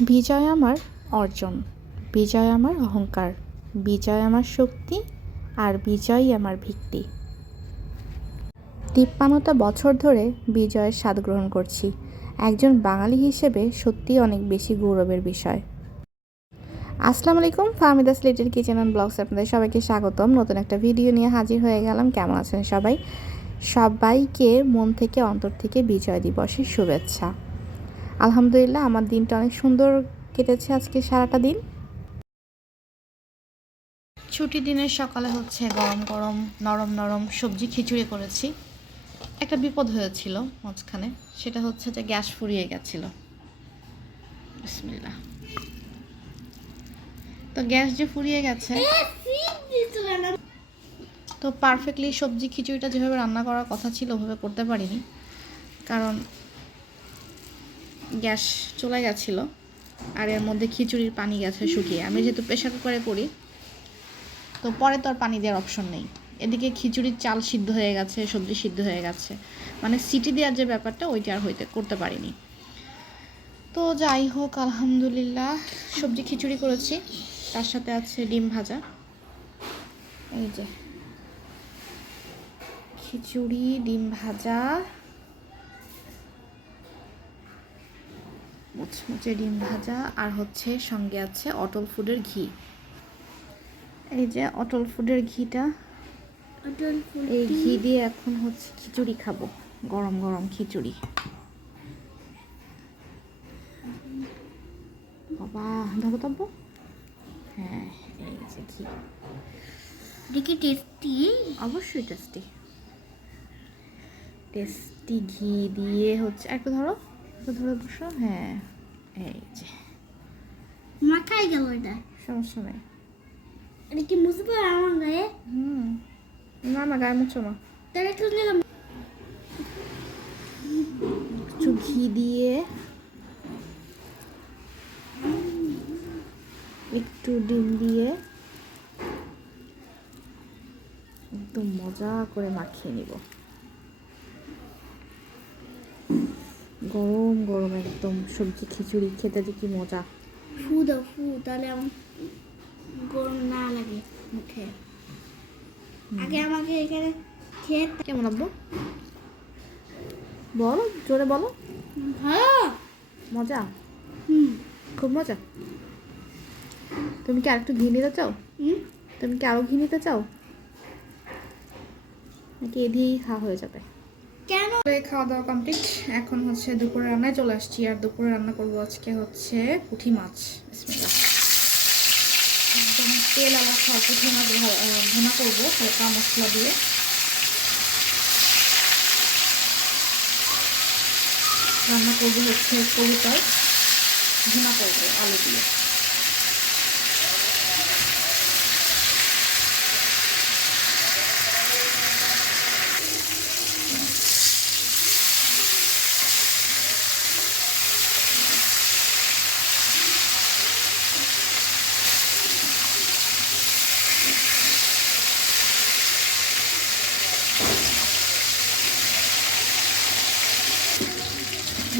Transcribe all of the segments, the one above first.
বিজয় আমার অর্জন, বিজয় আমার অহংকার, বিজয় আমার শক্তি, আর বিজয়ই আমার ভিত্তি। ৫৩টা বছর ধরে বিজয়ের স্বাদ গ্রহণ করছি। একজন বাঙালি হিসেবে সত্যিই অনেক বেশি গৌরবের বিষয়। আসসালামু আলাইকুম, Fahmida little kitchen and blogs আপনাদের সবাইকে স্বাগতম। নতুন একটা ভিডিও নিয়ে হাজির হয়ে গেলাম। কেমন আছেন সবাই? সবাইকে মন থেকে অন্তর থেকে বিজয় দিবসের শুভেচ্ছা। আলহামদুলিল্লাহ, আমার দিনটা অনেক সুন্দর কেটেছে আজকে সারাটা দিন। ছুটির দিনের সকালে হচ্ছে গরম গরম নরম নরম সবজি খিচুড়ি করেছি। একটা বিপদ হয়েছিল মাঝখানে, সেটা হচ্ছে যে গ্যাস ফুরিয়ে গেছিল। বিসমিল্লাহ। তো গ্যাস যে ফুরিয়ে গেছে, তো পারফেক্টলি সবজি খিচুড়িটা যেভাবে রান্না করার কথা ছিল ওভাবে করতে পারিনি, কারণ গ্যাস চলে গেছিল আর এর মধ্যে খিচুড়ির পানি গেছে শুকিয়ে। আমি যেহেতু প্রেশার কুকারে করি, তো পরে তো আর পানি দেওয়ার অপশন নেই। এদিকে খিচুড়ির চাল সিদ্ধ হয়ে গেছে, সবজি সিদ্ধ হয়ে গেছে, মানে সিটি দেওয়ার যে ব্যাপারটা ওইটা আর করতে পারিনি। তো যাই হোক, আলহামদুলিল্লাহ সবজি খিচুড়ি করেছি, তার সাথে আছে ডিম ভাজা। এই যে খিচুড়ি, ডিম ভাজা, মুচমুচে ডিম ভাজা, আর হচ্ছে সঙ্গে আছে অটল ফুডের ঘি। এই যে অটল ফুডের ঘিটা, এই ঘি দিয়ে এখন হচ্ছে খিচুড়ি খাবো, গরম গরম খিচুড়ি। বাবা ধরো তব্বো। হ্যাঁ, এই যে ঘি, দেখি টেস্টি, অবশ্যই টেস্টি। টেস্টি ঘি দিয়ে হচ্ছে, একটু ধরো, একটু ধরে বসো। হ্যাঁ, এই যে মাথায় গেল এটা। সমস্যা নেই। এটা কি মুছবো আমার গায়ে? না না, গায়ে মুছো না। তাহলে একটু নিলাম। একটু ঘি দিয়ে, একটু ডিম দিয়ে একদম মজা করে মাখিয়ে নিব। গরম গরম একদম সবজি খিচুড়ি খেতে যে কি মজা। ফু দাও, ফু, তাহলে আমার গরম না লাগে মুখে। আগে আমাকে এখানে খেয়ে কেমন আব্বু? বলো, জোরে বলো। ভালো। মজা, খুব মজা। তুমি কি আরেকটু ঘি নিতে চাও? তুমি কি আরো ঘি নিতে চাও, নাকি এ দিয়েই খাওয়া হয়ে যাবে? কেন? খাওয়া দাওয়া কমপ্লিট। এখন হচ্ছে দুপুরে রান্নায় চলে আসছি, আর দুপুরে রান্না করবো আজকে হচ্ছে পুঁটি মাছ। বিসমিল্লাহ। একদম তেল আলা খাওয়া পুঁটি মাছ ভুনা করবো হালকা মশলা দিয়ে। রান্না করবো হচ্ছে কবুতর, ভুনা করবো আলু দিয়ে।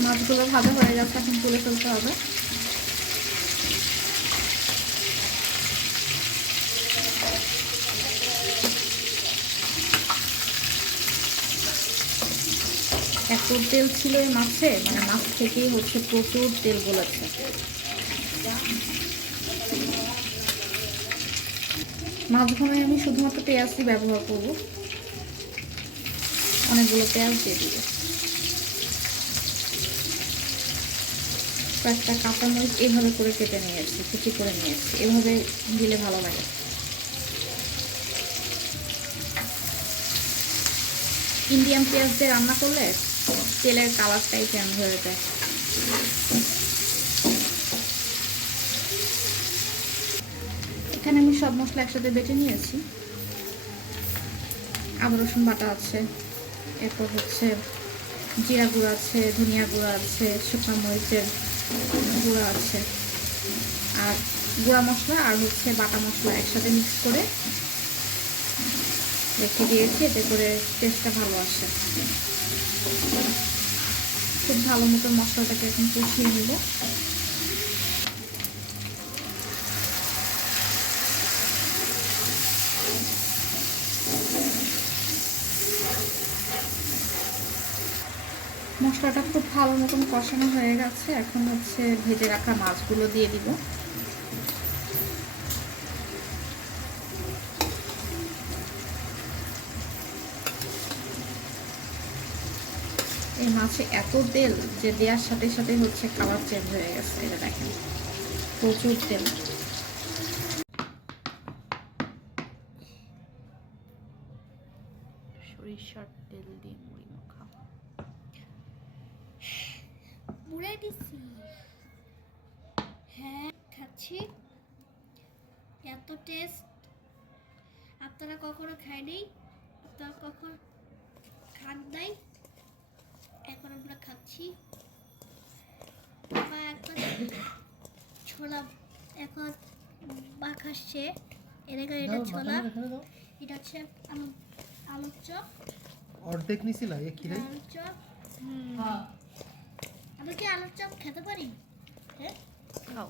মাছগুলো ভাজা হয়ে গেছে, এখন তুলে ফেলতে হবে। এত তেল ছিল এই মাছে, মানে মাছ থেকেই হচ্ছে প্রচুর তেল গলেছে। মাছ ভুনায় আমি শুধুমাত্র পেঁয়াজই ব্যবহার করব, অনেকগুলো পেঁয়াজ দিয়ে দিব। কয়েকটা কাঁচামরিচ এভাবে করে কেটে নিয়েছি, কুচি করে নিয়েছি, এভাবে দিলে ভালো লাগে। ইন্ডিয়ান পেঁয়াজ দিয়ে রান্না করলে তেলের কালারটাই চেঞ্জ হয়ে যায়। এখানে আমি সব মশলা একসাথে বেটে নিয়েছি। আদা রসুন বাটা আছে, এরপর হচ্ছে জিরা গুঁড়া আছে, ধনিয়া গুঁড়া আছে, শুকনো মরিচের গুঁড়া আছে, আর গুঁড়া মশলা আর হচ্ছে বাটা মশলা একসাথে মিক্স করে রেখে দিয়েছি, এতে করে টেস্টটা ভালো আসে। খুব ভালো মতো মশলাটাকে এখন কষিয়ে নেব। মশলাটা খুব ভালো মতন কষানো হয়ে গেছে, এখন হচ্ছে ভেজে রাখা মাছগুলো দিয়ে দিব। এই মাছে এত তেল যে দেওয়ার সাথে সাথে হচ্ছে কালার চেঞ্জ হয়ে গেছে, এটা দেখেন প্রচুর তেল। সরিষার তেল দিয়ে মুড়ি মাখা। মুড়ে দিছি। হ্যাঁ খাচ্ছি, এত টেস্ট আপনারা কখনো খায়নি, আপনারা কখনো খান নাই, এখন আমরা খাচ্ছি। বা এখন ছোলা এখন মাখাচ্ছে, এটা ছোলা, এটা হচ্ছে আলুর চপ। অর্ধেক নিছিলা এ কি রে? আলুর চপ। আমরা কি আলুর চপ খেতে পারি? হ্যাঁ খাও।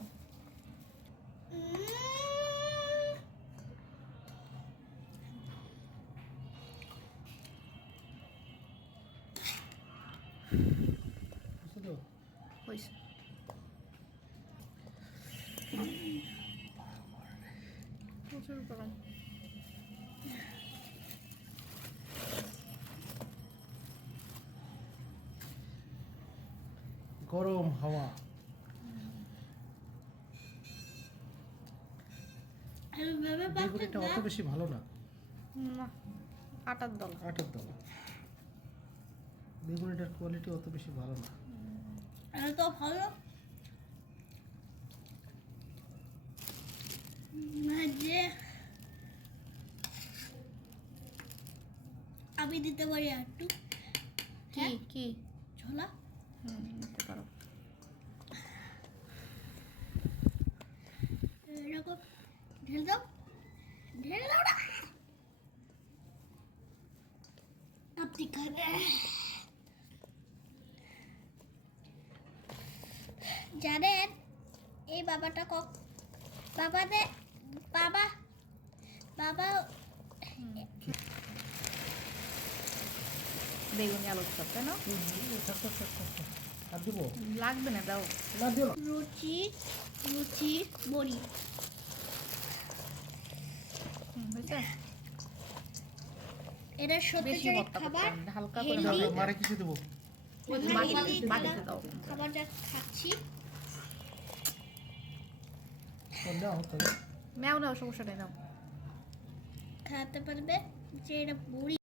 বুঝছো? হয়েছে। প্রচুর গরম। গরম হাওয়া। বেগুনিটা অত বেশি ভালো না, না, আটার দল। আটার দল। বেগুনিটার কোয়ালিটি অত বেশি ভালো না। তো ভালো যে আমি দিতে পারি আর একটু কি কি ছোলা। নিতে পারো। এরকম ঢেলে দাও, ঢেলে দাও না, আপনি খাবে। জানেন এই বাবাটা বাবা বাবা বেগুনি আলুর চপ, তাই না? আর দিব লাগবে না, দাও। না দিও না। রুচি রুচি বড়ি। হয়েছে। এটা বেশি সত্যি ভর্তা খাবার, করতে হবে, হালকা করে healthy। দাও। মারে কিছু দেবো? ওই যে আমরা বাটিতে healthy বাটিতে দাও। খাবার যা খাচ্ছি। নাও তাহলে। নাও নাও, সমস্যা নেই, নাও। খাতে পারবে যে এটা বড়ি।